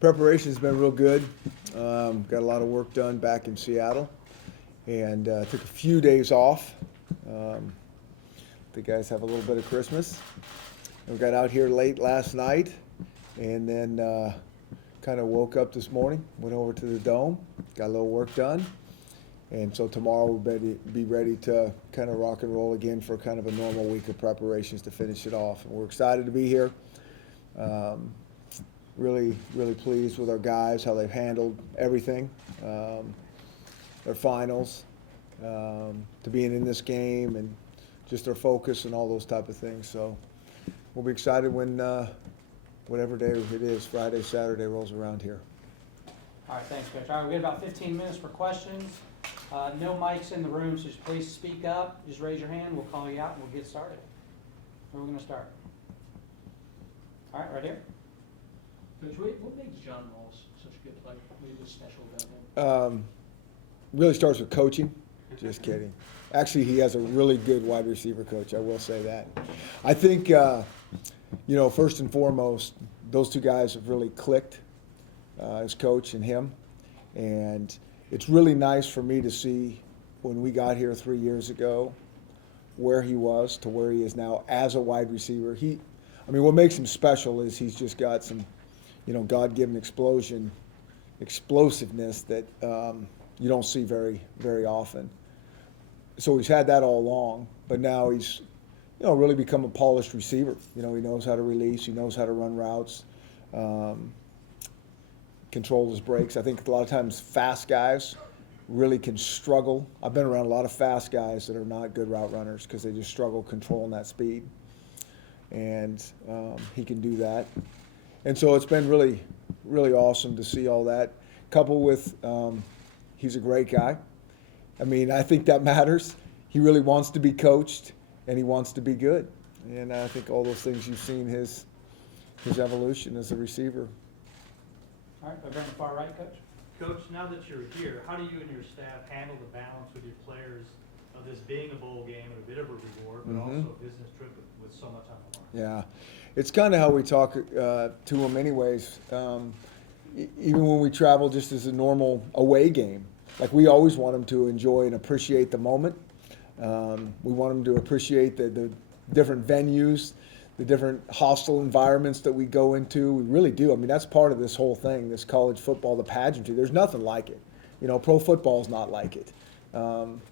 Preparation's been real good. Got a lot of work done back in Seattle, and took a few days off. The guys have a little bit of Christmas. We got out here late last night, and then kind of woke up this morning, went over to the Dome, got a little work done, and so tomorrow we'll be ready to kind of rock and roll again for kind of a normal week of preparations to finish it off. And we're excited to be here. Really pleased with our guys, how they've handled everything, their finals, to being in this game, and just their focus and all those type of things. So we'll be excited when whatever day it is, Friday, Saturday rolls around here. All right, thanks, Coach. All right, we got about 15 minutes for questions. No mics in the room, so just please speak up. Just raise your hand. We'll call you out, and we'll get started. Where are we going to start? All right, right here. Coach, what makes John Moss such a good player? What was special about him? Really starts with coaching. Just kidding. Actually, he has a really good wide receiver coach. I will say that. I think, first and foremost, those two guys have really clicked, his coach and him. And it's really nice for me to see when we got here 3 years ago where he was to where he is now as a wide receiver. What makes him special is he's just got some, God-given explosiveness that you don't see very, very often. So he's had that all along, but now he's, really become a polished receiver. He knows how to release, he knows how to run routes, control his breaks. I think a lot of times fast guys really can struggle. I've been around a lot of fast guys that are not good route runners because they just struggle controlling that speed. And he can do that. And so it's been really, really awesome to see all that. Coupled with, he's a great guy. I think that matters. He really wants to be coached, and he wants to be good. And I think all those things you've seen his evolution as a receiver. All right, over on the far right, Coach. Coach, now that you're here, how do you and your staff handle the balance with your players of this being a bowl game and a bit of a reward, but also a business trip with so much on the line? Yeah, it's kind of how we talk to them anyways. Even when we travel just as a normal away game, like we always want them to enjoy and appreciate the moment. We want them to appreciate the different venues, the different hostile environments that we go into. We really do. That's part of this whole thing, this college football, the pageantry. There's nothing like it. Pro football is not like it.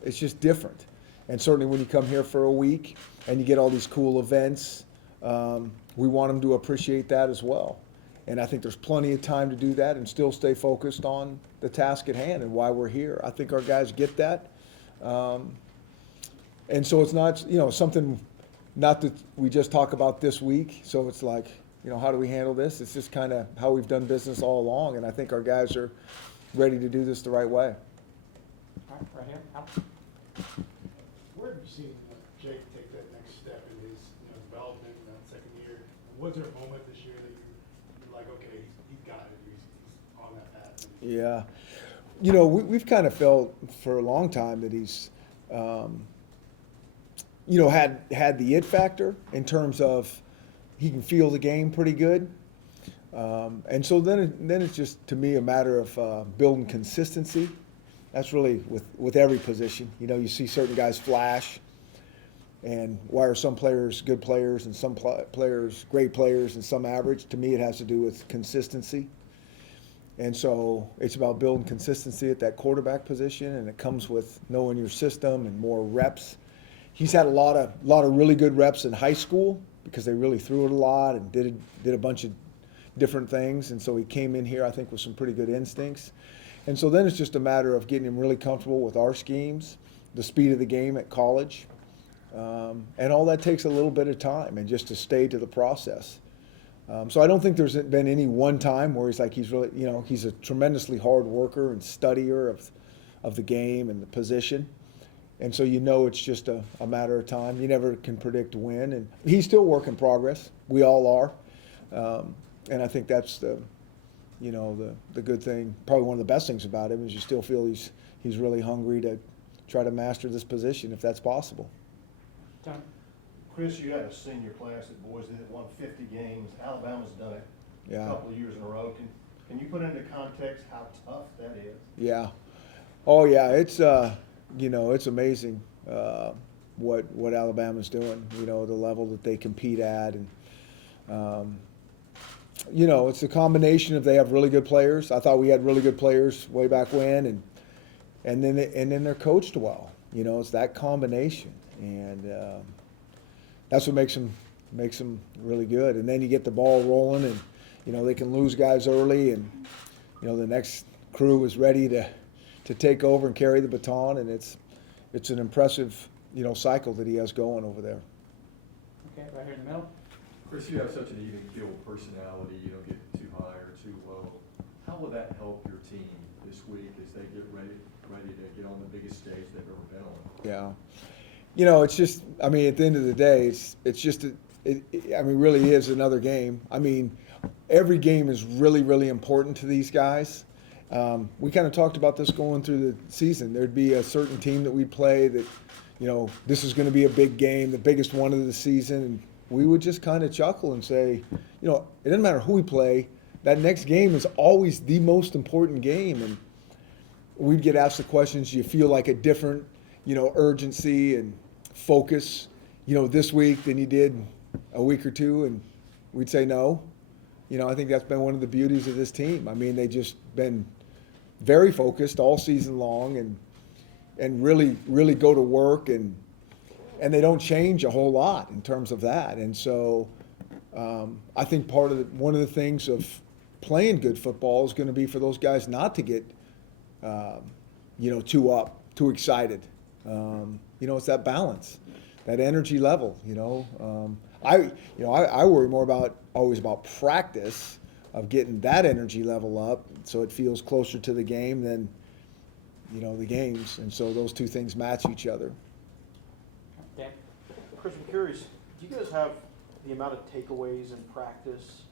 It's just different. And certainly when you come here for a week and you get all these cool events, we want them to appreciate that as well. And I think there's plenty of time to do that and still stay focused on the task at hand and why we're here. I think our guys get that. And so it's not, something not that we just talk about this week. So it's like, how do we handle this? It's just kind of how we've done business all along. And I think our guys are ready to do this the right way. All right, right here. Al. Where have you seen Jake take that next step in his development in that second year? Was there a moment this year that you're like, okay, he's got it, he's on that path? Yeah. We've kind of felt for a long time that he's, had the it factor in terms of he can feel the game pretty good. And so then it's just, to me, a matter of building consistency. That's really with every position. You see certain guys flash, and why are some players good players and some players great players and some average? To me, it has to do with consistency. And so it's about building consistency at that quarterback position, and it comes with knowing your system and more reps. He's had a lot of really good reps in high school because they really threw it a lot and did a bunch of different things. And so he came in here, I think, with some pretty good instincts. And so then it's just a matter of getting him really comfortable with our schemes, the speed of the game at college. And all that takes a little bit of time and just to stay to the process. So I don't think there's been any one time where he's really, he's a tremendously hard worker and studier of the game and the position. And so it's just a matter of time. You never can predict when. And he's still work in progress. We all are. And I think that's the good thing. Probably one of the best things about him is you still feel he's really hungry to try to master this position if that's possible. John. Chris, you had a senior class that boys that won 50 games. Alabama's done it a couple of years in a row. Can you put into context how tough that is? Yeah. Oh yeah, it's it's amazing what Alabama's doing. The level that they compete at, and it's a combination of they have really good players. I thought we had really good players way back when, and then they're coached well. It's that combination, and that's what makes them really good. And then you get the ball rolling, and they can lose guys early, and the next crew is ready to take over and carry the baton, and it's an impressive cycle that he has going over there. Okay, right here in the middle. Chris, you have such an even keel personality. You don't get too high or too low. How will that help your team this week as they get ready to get on the biggest stage they've ever been on? Yeah. It's just, at the end of the day, it's just, really is another game. Every game is really, really important to these guys. We kind of talked about this going through the season. There'd be a certain team that we'd play that, this is going to be a big game, the biggest one of the season, and we would just kind of chuckle and say, it doesn't matter who we play, that next game is always the most important game. And we'd get asked the questions, do you feel like a different, urgency and focus, this week than you did a week or two? And we'd say no. I think that's been one of the beauties of this team. They just been very focused all season long and really, really go to work, and they don't change a whole lot in terms of that. And so I think one of the things of playing good football is going to be for those guys not to get, too excited. It's that balance, that energy level. I worry more always about practice of getting that energy level up so it feels closer to the game than, the games. And so those two things match each other. Dan? Chris, I'm curious, do you guys have the amount of takeaways in practice,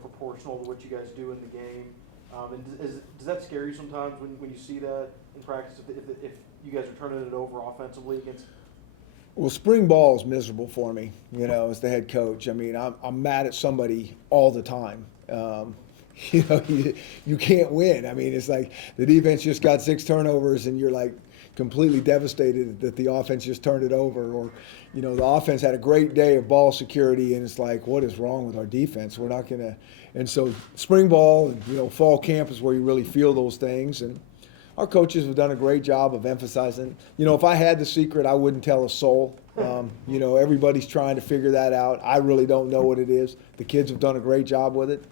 proportional to what you guys do in the game? And does that scare you sometimes when you see that in practice, if you guys are turning it over offensively against? Well, spring ball is miserable for me, as the head coach. I'm mad at somebody all the time. You can't win. It's like the defense just got 6 turnovers and you're like completely devastated that the offense just turned it over. Or, the offense had a great day of ball security and it's like, what is wrong with our defense? We're not going to. And so spring ball and, fall camp is where you really feel those things. And our coaches have done a great job of emphasizing. If I had the secret, I wouldn't tell a soul. Everybody's trying to figure that out. I really don't know what it is. The kids have done a great job with it.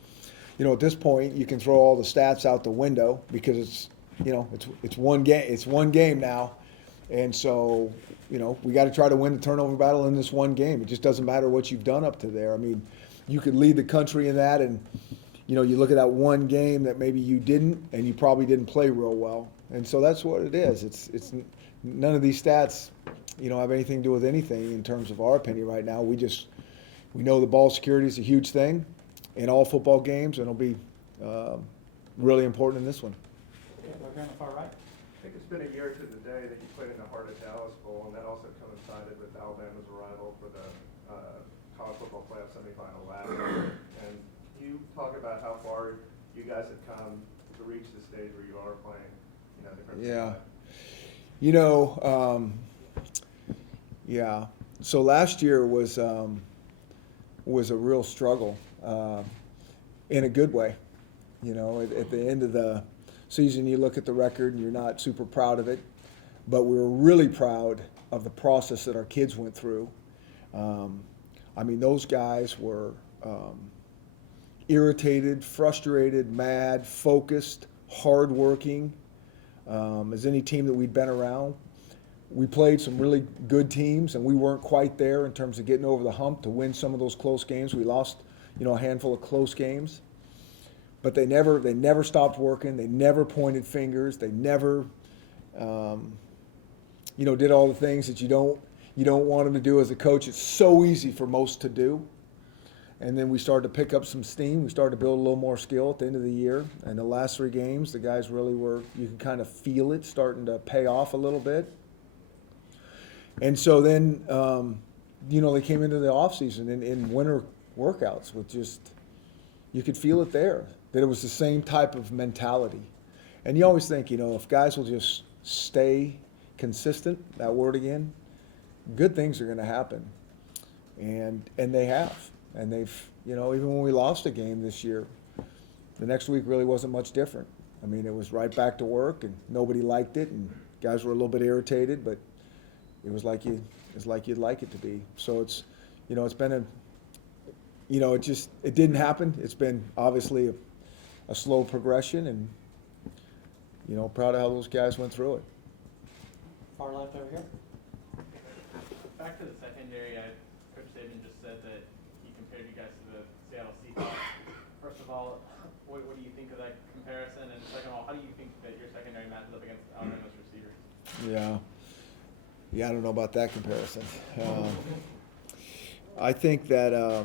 At this point, you can throw all the stats out the window because it's one game. It's one game now, and so we got to try to win the turnover battle in this one game. It just doesn't matter what you've done up to there. You could lead the country in that, and you look at that one game that maybe you didn't, and you probably didn't play real well. And so that's what it is. It's none of these stats, have anything to do with anything in terms of our opinion right now. We know the ball security is a huge thing in all football games, and it'll be really important in this one. Okay, right here on the far right. I think it's been a year to the day that you played in the Heart of Dallas Bowl, and that also coincided with Alabama's arrival for the college football playoff semifinal last year. And you talk about how far you guys have come to reach the stage where you are playing, the Crimson Yeah. Tide. Yeah. So last year was a real struggle in a good way. At the end of the season, you look at the record and you're not super proud of it, but we were really proud of the process that our kids went through. Those guys were irritated, frustrated, mad, focused, hardworking, as any team that we'd been around. We played some really good teams, and we weren't quite there in terms of getting over the hump to win some of those close games. We lost, a handful of close games, but they never stopped working. They never pointed fingers. They never, did all the things that you don't want them to do as a coach. It's so easy for most to do. And then we started to pick up some steam. We started to build a little more skill at the end of the year. And the last 3 games, the guys really were, you can kind of feel it starting to pay off a little bit. And so then, they came into the offseason in winter workouts with just, you could feel it there. that it was the same type of mentality. And you always think, if guys will just stay consistent, that word again, good things are going to happen. And they have. And they've, even when we lost a game this year, the next week really wasn't much different. I mean, it was right back to work, and nobody liked it, and guys were a little bit irritated, but it was like you'd like it to be. So it's, it's been it didn't happen. It's been obviously a slow progression, and, proud of how those guys went through it. Far left over here. Back to the secondary, Coach Saban just said that he compared you guys to the Seattle Seahawks. First of all, what do you think of that comparison? And second of all, how do you think that your secondary matches up against Alabama's receivers? Yeah, I don't know about that comparison. I think that, I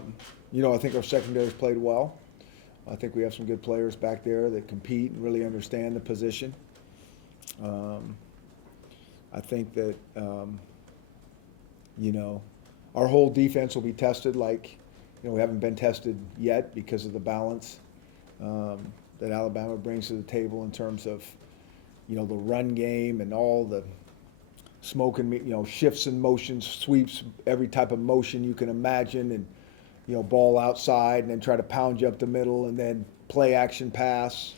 think our secondary's played well. I think we have some good players back there that compete and really understand the position. I think that, our whole defense will be tested like, we haven't been tested yet because of the balance that Alabama brings to the table in terms of, the run game and all the smoke and, shifts and motions, sweeps, every type of motion you can imagine, and, ball outside and then try to pound you up the middle and then play action pass.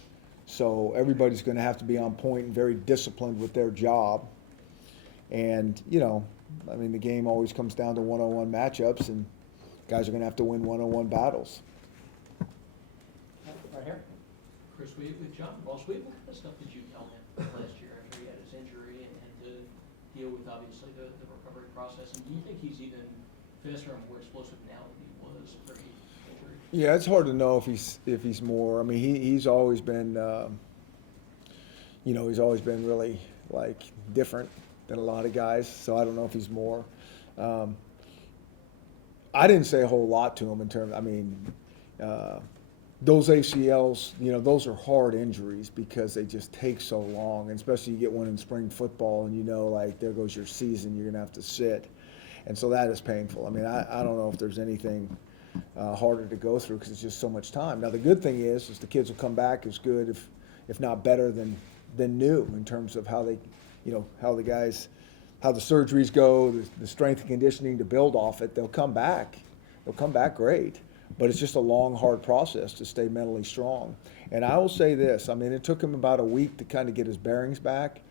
So everybody's going to have to be on point and very disciplined with their job. And, the game always comes down to one-on-one matchups, and guys are going to have to win one-on-one battles. Right here. Chris, with John Ross, what kind of stuff did you tell him last year after he had his injury and to deal with, obviously, the recovery process? And do you think he's even faster and more explosive now than he was pre-injury? Yeah, it's hard to know if he's more. I mean, he's always been, he's always been really, different than a lot of guys, so I don't know if he's more. I didn't say a whole lot to him in terms, those ACLs, those are hard injuries because they just take so long, and especially you get one in spring football and there goes your season, you're going to have to sit. And so that is painful. I don't know if there's anything harder to go through because it's just so much time. Now, the good thing is the kids will come back as good, if not better than new in terms of how they, how the surgeries go, the strength and conditioning to build off it. They'll come back. They'll come back great. But it's just a long, hard process to stay mentally strong. And I will say this, it took him about a week to kind of get his bearings back.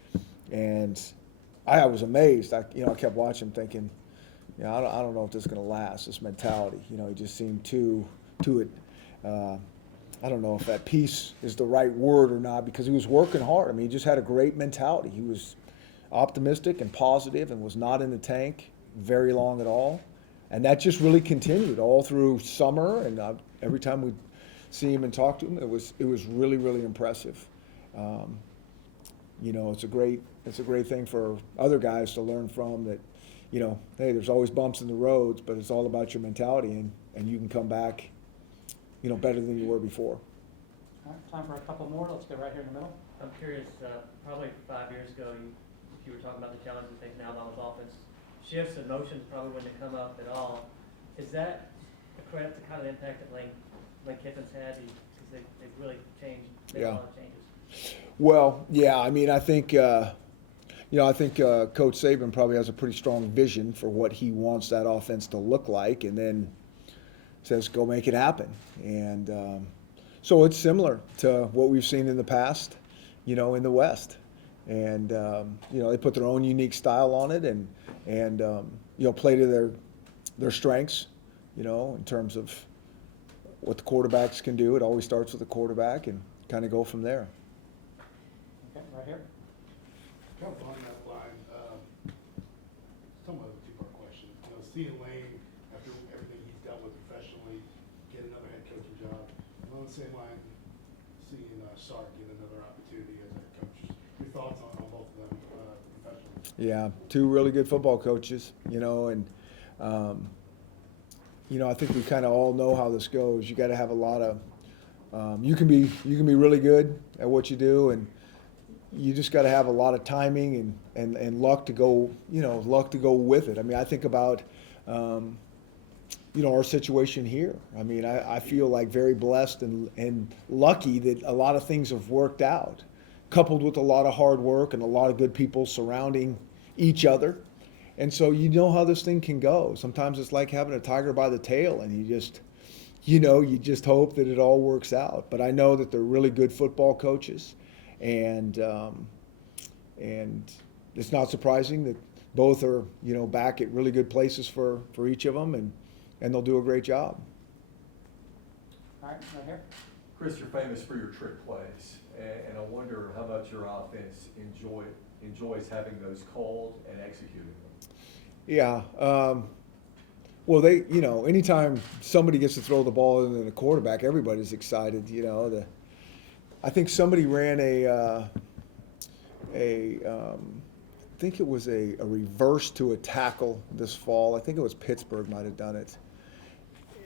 And I was amazed. I kept watching thinking, I don't know if this is going to last, this mentality. He just seemed too it. I don't know if that peace is the right word or not, because he was working hard. He just had a great mentality. He was optimistic and positive and was not in the tank very long at all. And that just really continued all through summer. And every time we see him and talk to him, it was really, really impressive. It's a great thing for other guys to learn from, that, hey, there's always bumps in the roads, but it's all about your mentality, and you can come back, better than you were before. All right, time for a couple more. Let's get right here in the middle. I'm curious, probably 5 years ago, you were talking about the challenges facing Alabama's offense. Shifts and motions probably wouldn't have come up at all. Is that a credit to kind of the impact that Lane Kiffin's had? Because they've really changed, made a lot of changes. Well, yeah, I think, Coach Saban probably has a pretty strong vision for what he wants that offense to look like, and then says, go make it happen. And so it's similar to what we've seen in the past, in the West. And, they put their own unique style on it, and play to their strengths, in terms of what the quarterbacks can do. It always starts with the quarterback, and kind of go from there. Okay, right here. Kind of along that line, somewhat of a two-part question. Seeing Lane, after everything he's dealt with professionally, get another head coaching job. Along the same line, seeing Sark get another opportunity as a coach. Your thoughts on both of them professionally? Yeah, two really good football coaches, and I think we kind of all know how this goes. You got to have a lot of, you can be really good at what you do, and you just got to have a lot of timing and luck to go, luck to go with it. I think about, our situation here. I mean, I feel like very blessed and lucky that a lot of things have worked out, coupled with a lot of hard work and a lot of good people surrounding each other. And so you know how this thing can go. Sometimes it's like having a tiger by the tail, and you just hope that it all works out. But I know that they're really good football coaches, and it's not surprising that both are, back at really good places for each of them, and they'll do a great job. All right, right here. Chris, you're famous for your trick plays, and I wonder how much your offense enjoys having those called and executing them. Yeah. Well, anytime somebody gets to throw the ball into the quarterback, everybody's excited. I think somebody ran I think it was a reverse to a tackle this fall. I think it was Pittsburgh might have done it.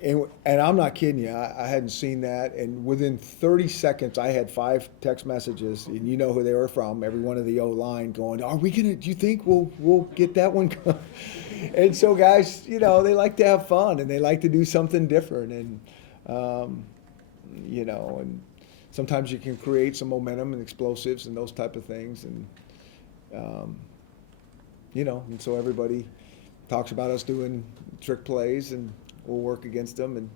And I'm not kidding you. I hadn't seen that. And within 30 seconds, I had 5 text messages, and you know who they were from. Every one of the O-line going, do you think we'll get that one? And so guys, they like to have fun, and they like to do something different. And, and sometimes you can create some momentum and explosives and those type of things. And, and so everybody talks about us doing trick plays, and we'll work against them, and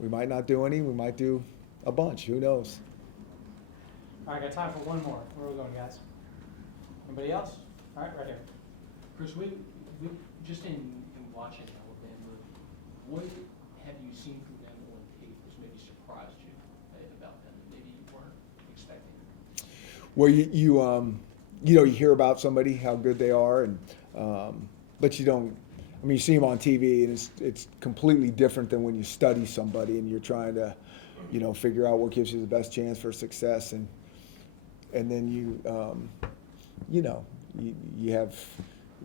we might not do any, we might do a bunch, who knows? All right, got time for one more. Where are we going, guys? Anybody else? All right, right here. Chris, we just in watching Alabama, what have you seen from them on tape that's maybe surprised you about them that maybe you weren't expecting? Well, you hear about somebody, how good they are, and but you don't. I mean, you see them on TV, and it's completely different than when you study somebody and you're trying to, figure out what gives you the best chance for success, and then you have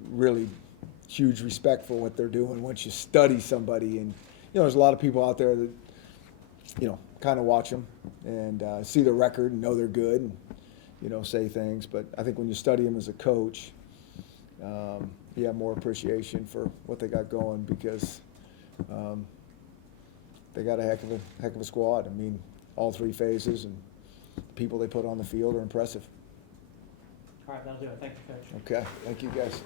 really huge respect for what they're doing once you study somebody. And there's a lot of people out there that kind of watch them and see the record and know they're good, and say things. But I think when you study them as a coach, you have more appreciation for what they got going, because they got a heck of a squad. I mean, all 3 phases, and the people they put on the field are impressive. All right, that'll do it. Thank you, Coach. Okay, thank you guys.